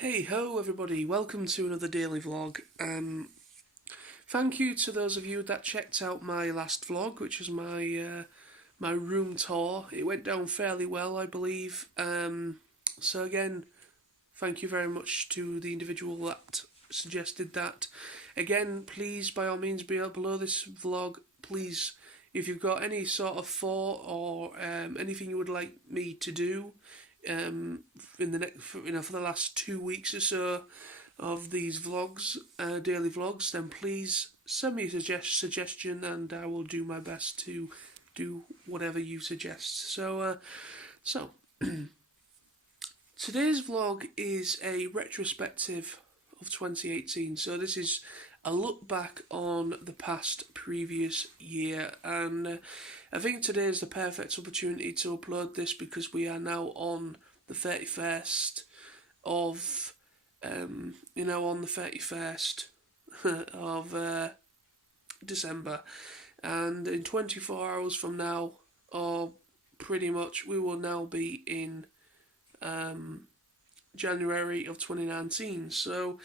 Hey ho everybody, welcome to another daily vlog. Thank you to those of you that checked out my last vlog, which was my room tour. It went down fairly well, I believe. So again, thank you very much to the individual that suggested that. Again, please by all means below this vlog, please, if you've got any sort of thought or anything you would like me to do in the next, for the last 2 weeks or so of these vlogs, daily vlogs, then please send me a suggestion, and I will do my best to do whatever you suggest. So today's vlog is a retrospective of 2018. So this is a look back on the previous year, and I think today is the perfect opportunity to upload this because we are now on the 31st of, on the 31st of December, and in 24 hours from now, or pretty much, we will now be in January of 2019. So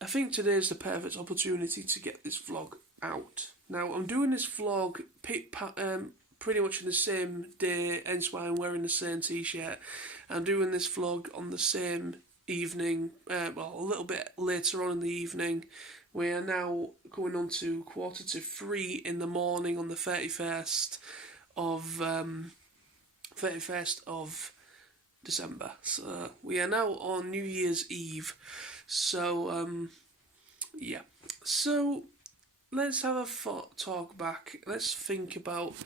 I think today is the perfect opportunity to get this vlog out. Now, I'm doing this vlog pretty much in the same day, hence why I'm wearing the same t-shirt. I'm doing this vlog on the same evening, a little bit later on in the evening. We are now going on to 2:45 in the morning on the 31st of December. So we are now on New Year's Eve. So yeah. So let's have a talk back. Let's think about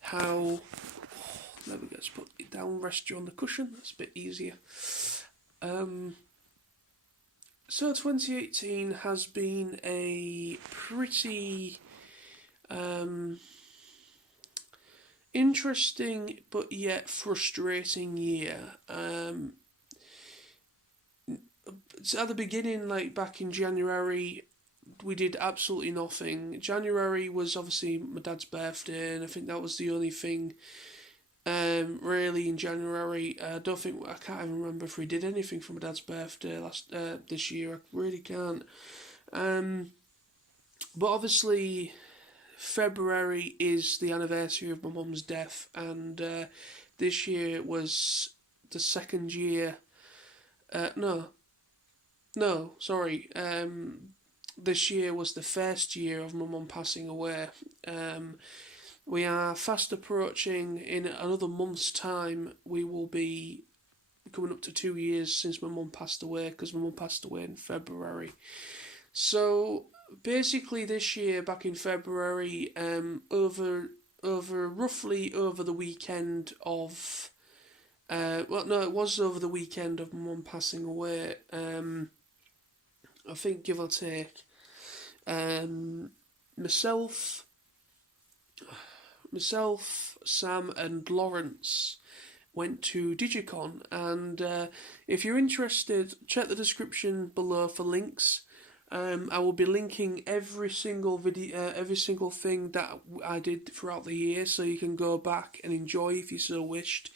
how. There we go. Let's put it down. Rest you on the cushion. That's a bit easier. So 2018 has been a pretty interesting but yet frustrating year. At the beginning, like back in January, we did absolutely nothing. January was obviously my dad's birthday, and I think that was the only thing really in January. I can't even remember if we did anything for my dad's birthday this year. I really can't. But obviously February is the anniversary of my mum's death, and this year was the second year. This year was the first year of my mum passing away. We are fast approaching. In another month's time, we will be coming up to 2 years since my mum passed away, because my mum passed away in February. So basically this year, back in February, roughly over the weekend of, it was over the weekend of my mum passing away, I think, give or take, myself, Sam and Lawrence went to Digi-Con, and if you're interested, check the description below for links. I will be linking every single video, every single thing that I did throughout the year, so you can go back and enjoy if you so wished.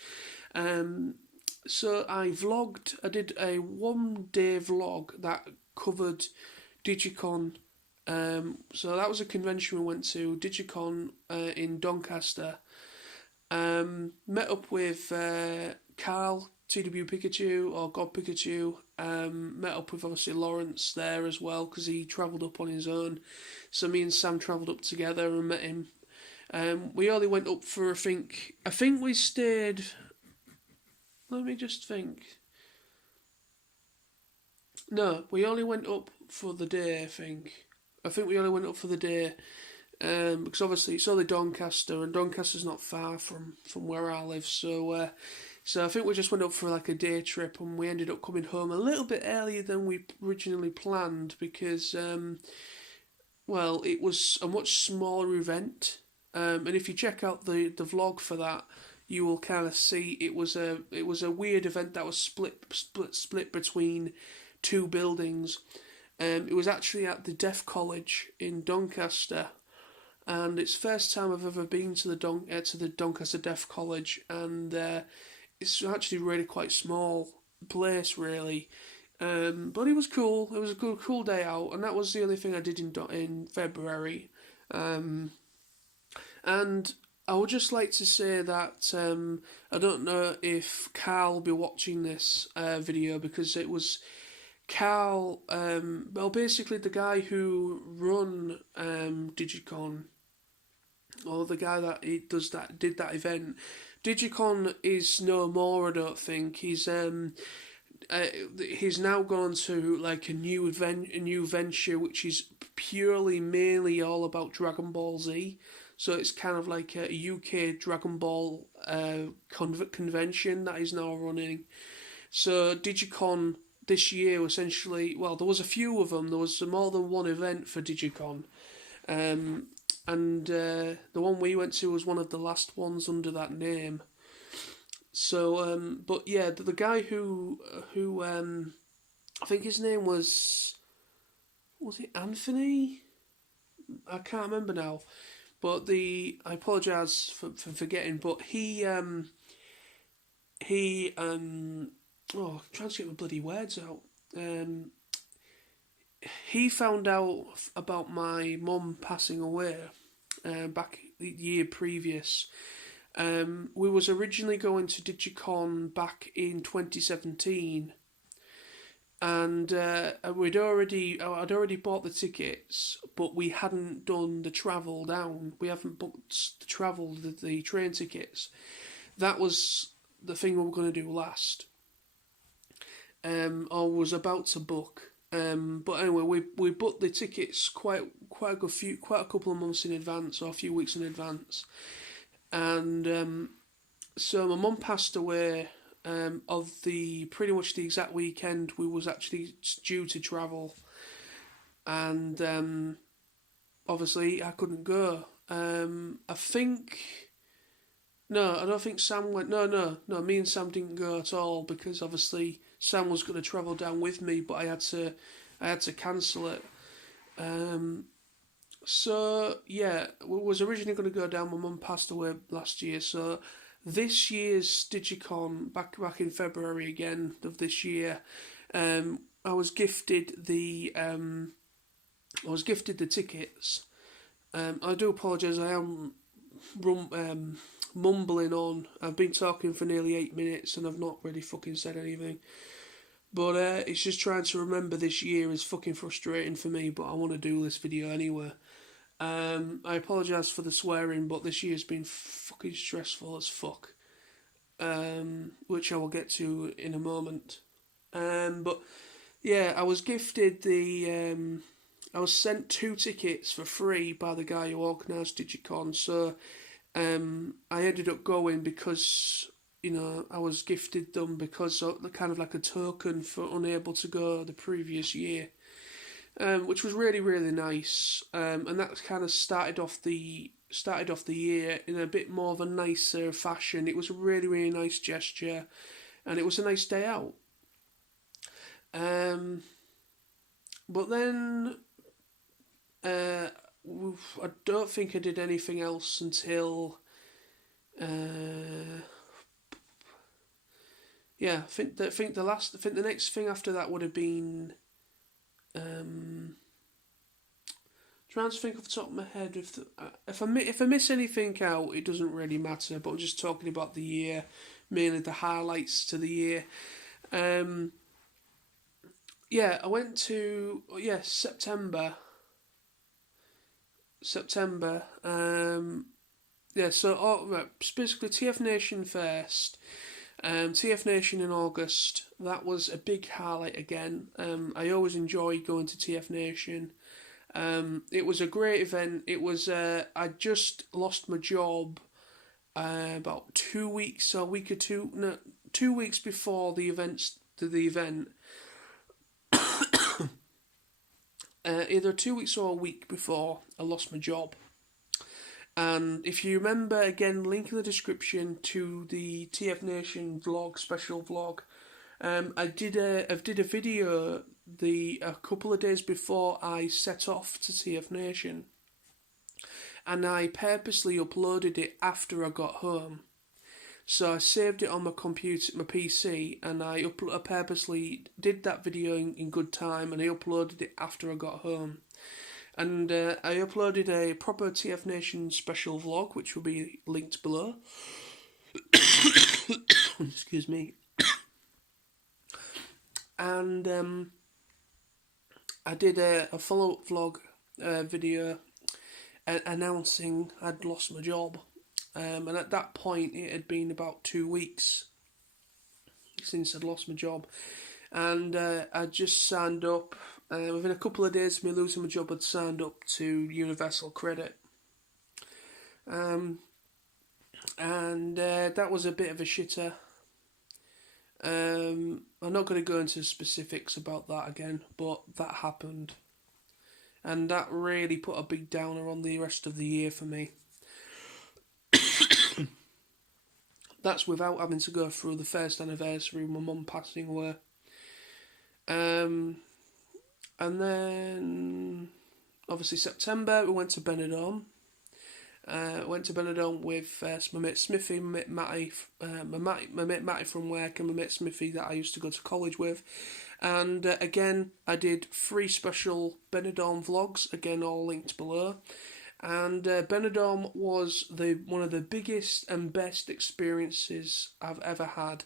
So I did a 1-day vlog that covered Digi-Con. So that was a convention we went to, Digi-Con in Doncaster. Met up with Carl, TW Pikachu, or God Pikachu. Met up with obviously Lawrence there as well, because he travelled up on his own. So me and Sam travelled up together and met him. We only went up for, I think we stayed, let me just think. No, we only went up for the day, I think we only went up for the day, because obviously it's only Doncaster, and Doncaster's not far from where I live, so I think we just went up for like a day trip, and we ended up coming home a little bit earlier than we originally planned, because it was a much smaller event, and if you check out the vlog for that, you will kind of see it was a weird event that was split between 2 buildings. It was actually at the Deaf College in Doncaster, and it's the first time I've ever been to the Doncaster Deaf College, and it's actually really quite small place, really. But it was cool. It was a cool day out, and that was the only thing I did in February. And I would just like to say that I don't know if Carl will be watching this video, because it was Carl, well, basically the guy who run Digi-Con, or the guy that did that event. Digi-Con is no more, I don't think. He's now gone to like a new venture, which is mainly all about Dragon Ball Z. So it's kind of like a UK Dragon Ball convention that he's now running. So Digi-Con this year, essentially, well, there was a few of them. There was more than one event for Digi-Con. And the one we went to was one of the last ones under that name. So, but yeah, the guy who I think his name was it Anthony? I can't remember now. But I apologise for forgetting. But I'm trying to get my bloody words out. He found out about my mum passing away back the year previous. We was originally going to Digi-Con back in 2017, and I'd already bought the tickets, but we hadn't done the travel down. We haven't booked the travel, the train tickets. That was the thing we were going to do last. I was about to book. But anyway, we booked the tickets quite a couple of months in advance, or a few weeks in advance, and so my mum passed away of pretty much the exact weekend we was actually due to travel, and obviously I couldn't go. I think. No, I don't think Sam went. No. Me and Sam didn't go at all, because obviously Sam was going to travel down with me, but I had to cancel it. So yeah, we was originally going to go down. My mum passed away last year, so this year's Digi-Con back in February again of this year, I was gifted the tickets. I do apologise. I am mumbling on. I've been talking for nearly 8 minutes and I've not really fucking said anything. But it's just trying to remember this year is fucking frustrating for me, but I want to do this video anyway. I apologise for the swearing, but this year's been fucking stressful as fuck. Which I will get to in a moment. But yeah, I was gifted I was sent 2 tickets for free by the guy who organised Digi-Con, so I ended up going because, I was gifted them because of kind of like a token for unable to go the previous year, which was really, really nice. And that kind of started off the year in a bit more of a nicer fashion. It was a really, really nice gesture, and it was a nice day out. But then I don't think I did anything else until I think the next thing after that would have been trying to think off the top of my head. If I miss anything out, it doesn't really matter. But I'm just talking about the year, mainly the highlights to the year. I went to September. Basically TFNation first. TFNation in August. That was a big highlight again. I always enjoy going to TFNation. It was a great event. It was. I just lost my job about 2 weeks or a week or two. No, 2 weeks before the event. Either 2 weeks or a week before I lost my job. And if you remember, again, link in the description to the TFNation vlog, special vlog. I did a video a couple of days before I set off to, and I purposely uploaded it after I got home. So I saved it on my computer, my PC, and I purposely did that video in good time, and I uploaded it after I got home. And I uploaded a proper TFNation special vlog, which will be linked below. Excuse me. And I did a follow-up vlog video announcing I'd lost my job. And at that point, it had been about 2 weeks since I'd lost my job. And I just signed up. Within a couple of days of me losing my job, I'd signed up to Universal Credit. And that was a bit of a shitter. I'm not going to go into specifics about that again, but that happened. And that really put a big downer on the rest of the year for me. That's without having to go through the first anniversary of my mum passing away. And then, obviously, September, we went to Benidorm. Went to Benidorm with my mate Smithy, my mate Matty, my mate Matty from work, and my mate Smithy that I used to go to college with. And again, I did 3 special Benidorm vlogs, again all linked below. And Benidorm was one of the biggest and best experiences I've ever had.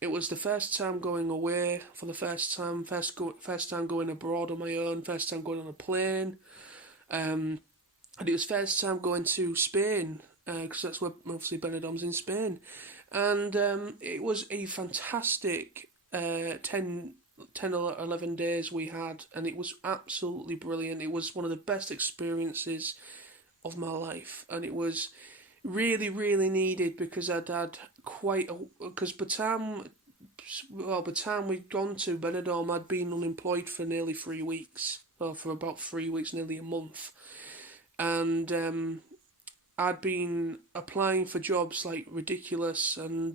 It was the first time going away for the first time, first time going abroad on my own, first time going on a plane. And it was first time going to Spain, because that's where obviously Benidorm's in Spain. And it was a fantastic 10 or 11 days we had, and it was absolutely brilliant. It was one of the best experiences of my life, and it was really, really needed because I'd had because by the time we'd gone to Benidorm, I'd been unemployed for nearly 3 weeks, or for about 3 weeks, nearly a month. And I'd been applying for jobs like ridiculous, and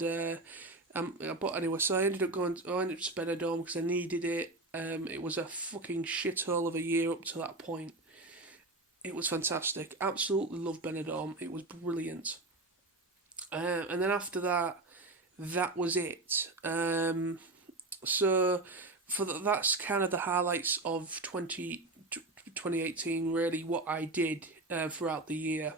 but anyway, so I ended up to Benidorm because I needed it. It was a fucking shithole of a year up to that point. It was fantastic. Absolutely loved Benidorm. It was brilliant. And then after that, that was it. So that's kind of the highlights of 2018, really, what I did throughout the year.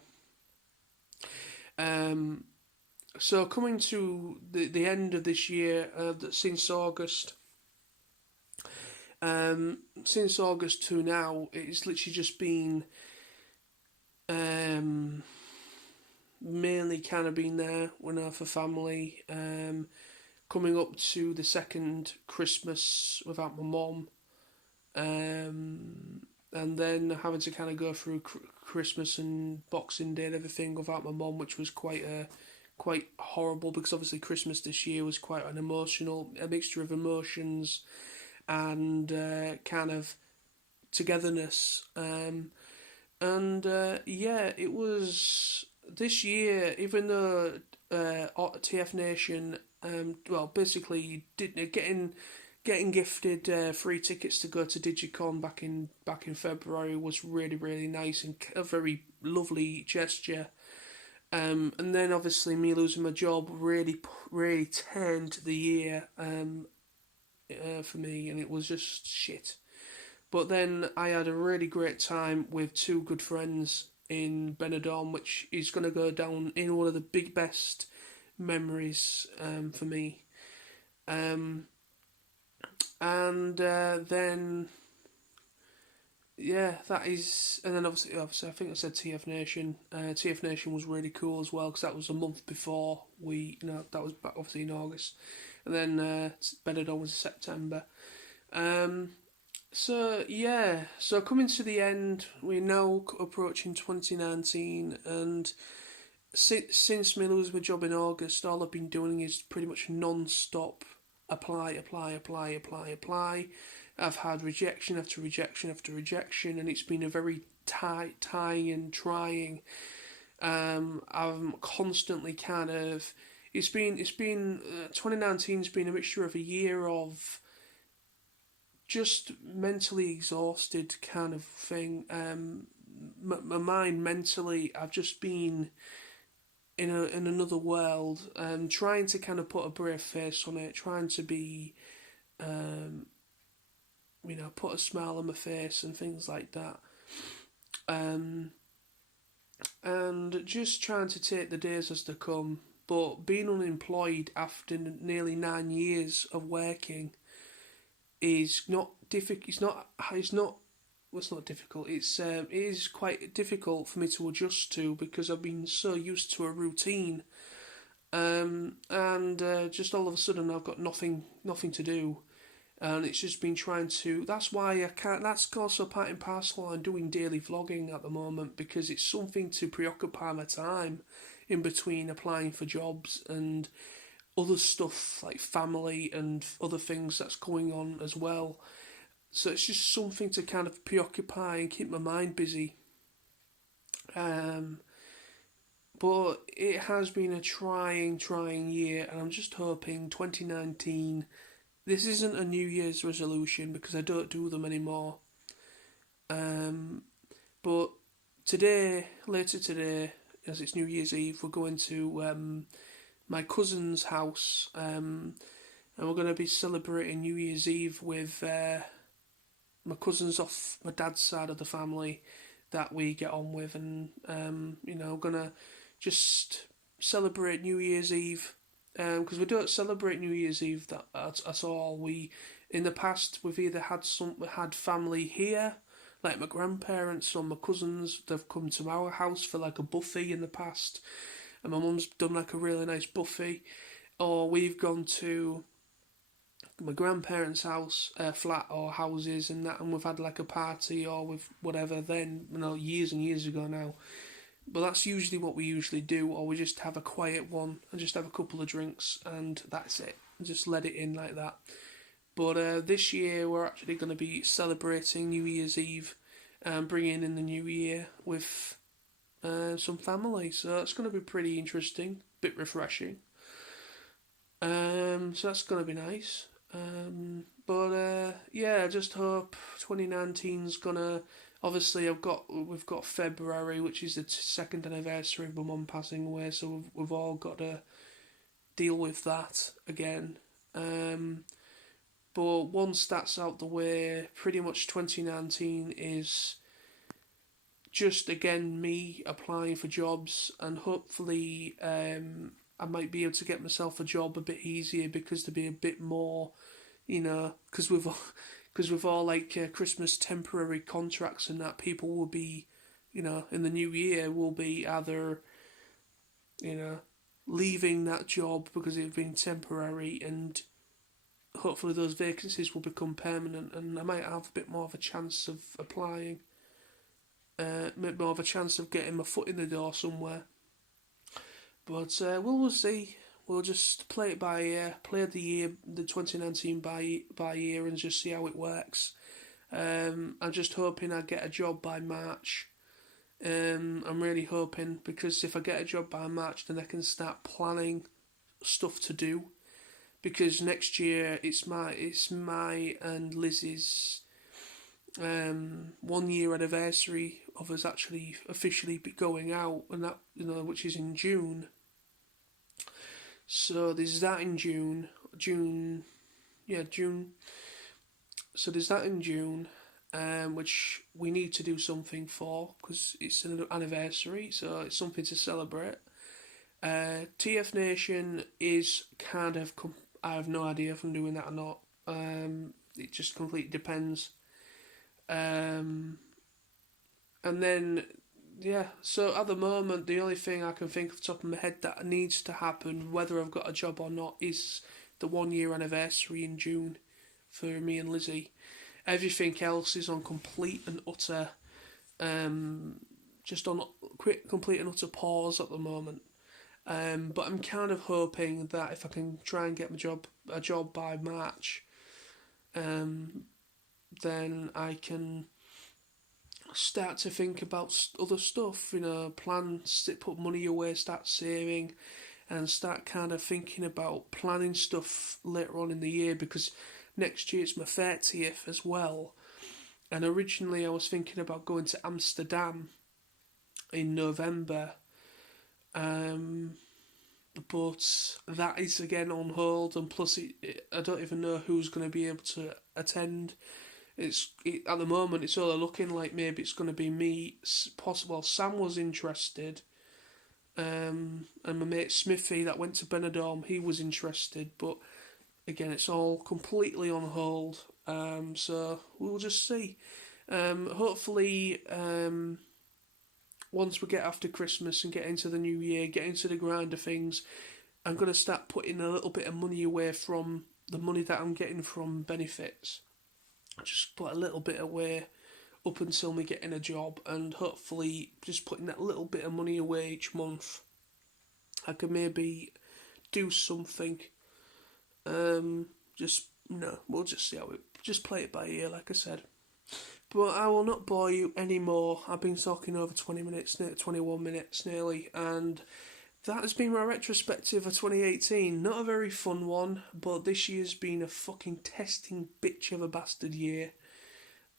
So coming to the end of this year, since August to now, it's literally just been mainly kind of been there for family. Coming up to the second Christmas without my mum. And then having to kind of go through Christmas and Boxing Day and everything without my mum, which was quite horrible, because obviously Christmas this year was quite a mixture of emotions and kind of togetherness. It was this year, even though TFNation, basically getting gifted free tickets to go to Digi-Con back in February was really, really nice and a very lovely gesture. And then obviously me losing my job really turned the year for me, and it was just shit. But then I had a really great time with 2 good friends in Benidorm, which is going to go down in one of the best memories for me. Then that is, and then obviously I think I said TFNation. TFNation was really cool as well, because that was a month before that was obviously in August, and then Benidorm was September. So coming to the end, we're now approaching 2019, and since me losing my job in August, all I've been doing is pretty much non-stop apply. I've had rejection after rejection after rejection, and it's been a very tiring and trying. I'm constantly kind of. It's been 2019's been a mixture of a year of just mentally exhausted kind of thing. My mind mentally, I've just been in another world, and trying to kind of put a brave face on it, trying to be, put a smile on my face and things like that. And just trying to take the days as they come. But being unemployed after nearly 9 years of working is not difficult. It's not. It's not. Well, it's not difficult. It is quite difficult for me to adjust to because I've been so used to a routine, and just all of a sudden I've got nothing to do, and it's just been trying to. That's why I can't. That's also part and parcel. I'm doing daily vlogging at the moment because it's something to preoccupy my time in between applying for jobs and other stuff like family and other things that's going on as well. So it's just something to kind of preoccupy and keep my mind busy. But it has been a trying year, and I'm just hoping 2019. This isn't a New Year's resolution because I don't do them anymore. But later today, as it's New Year's Eve, we're going to my cousin's house, and we're going to be celebrating New Year's Eve with my cousins off my dad's side of the family that we get on with, and gonna just celebrate New Year's Eve because we don't celebrate New Year's Eve at all. We in the past we've either had family here, like my grandparents or my cousins. They've come to our house for like a buffet in the past, and my mum's done like a really nice buffet, or we've gone to my grandparents' house, flat or houses and that, and we've had like a party or with whatever then, years and years ago now. But that's usually what we usually do, or we just have a quiet one and just have a couple of drinks and that's it. Just let it in like that. But this year we're actually going to be celebrating New Year's Eve and bringing in the new year with some family. So it's going to be pretty interesting, bit refreshing. So that's going to be nice. I just hope 2019's gonna. Obviously, we've got February, which is the second anniversary of my mum passing away, so we've all got to deal with that again. But once that's out the way, pretty much 2019 is just again me applying for jobs, and hopefully I might be able to get myself a job a bit easier because there'll be a bit more, because with all like Christmas temporary contracts and that, people will be, in the new year will be either, leaving that job because it's been temporary, and hopefully those vacancies will become permanent, and I might have a bit more of a chance of applying, a bit more of a chance of getting my foot in the door somewhere. But we'll see. We'll just play it by ear, play the 2019 by ear, and just see how it works. I'm just hoping I get a job by March. I'm really hoping, because if I get a job by March, then I can start planning stuff to do. Because next year it's my and Lizzie's 1 year anniversary of us actually officially going out, and that which is in June. So there's that in June. So there's that in June, which we need to do something for because it's an anniversary, so it's something to celebrate. TFNation is kind of. I have no idea if I'm doing that or not. It just completely depends. And then. Yeah, so at the moment, the only thing I can think off the top of my head that needs to happen, whether I've got a job or not, is the 1 year anniversary in June for me and Lizzie. Everything else is on complete and utter, complete and utter pause at the moment. But I'm kind of hoping that if I can try and get a job by March, then I can start to think about other stuff, put money away, start saving, and start kind of thinking about planning stuff later on in the year, because next year it's my 30th as well, and originally I was thinking about going to Amsterdam in November, But that is again on hold, and plus, I don't even know who's going to be able to attend. At the moment, it's all looking like maybe it's going to be me. Possible. Sam was interested, and my mate Smithy that went to Benidorm, he was interested, but again, it's all completely on hold. So we'll just see. Hopefully, once we get after Christmas and get into the new year, get into the grind of things, I'm going to start putting a little bit of money away from the money that I'm getting from benefits. Just put a little bit away up until me getting a job, and hopefully just putting that little bit of money away each month, I could maybe do something. Just no, we'll just see how it. Just play it by ear, like I said. But I will not bore you anymore. I've been talking over 20 minutes, 21 minutes nearly, and that has been my retrospective of 2018. Not a very fun one, but this year's been a fucking testing bitch of a bastard year.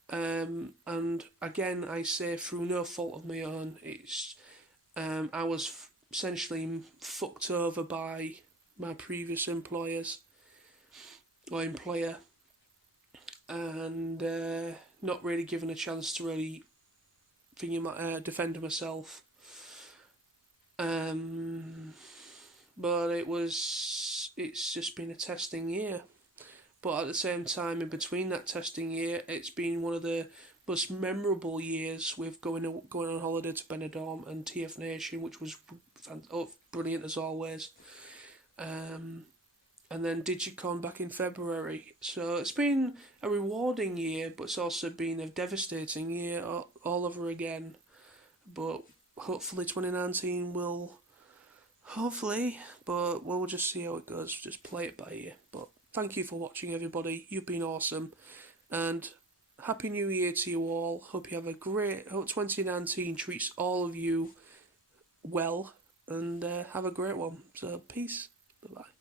And again, I say through no fault of my own, I was essentially fucked over by my previous employers or employer, and not really given a chance to really defend myself. But it's just been a testing year. But at the same time, in between that testing year, it's been one of the most memorable years with going on holiday to Benidorm and TFNation, which was brilliant as always. And then Digi-Con back in February. So it's been a rewarding year, but it's also been a devastating year all over again. But hopefully 2019 will... Hopefully, but we'll just see how it goes. Just play it by ear. But thank you for watching, everybody. You've been awesome. And Happy New Year to you all. Hope you have a great... Hope 2019 treats all of you well. And have a great one. So, peace. Bye-bye.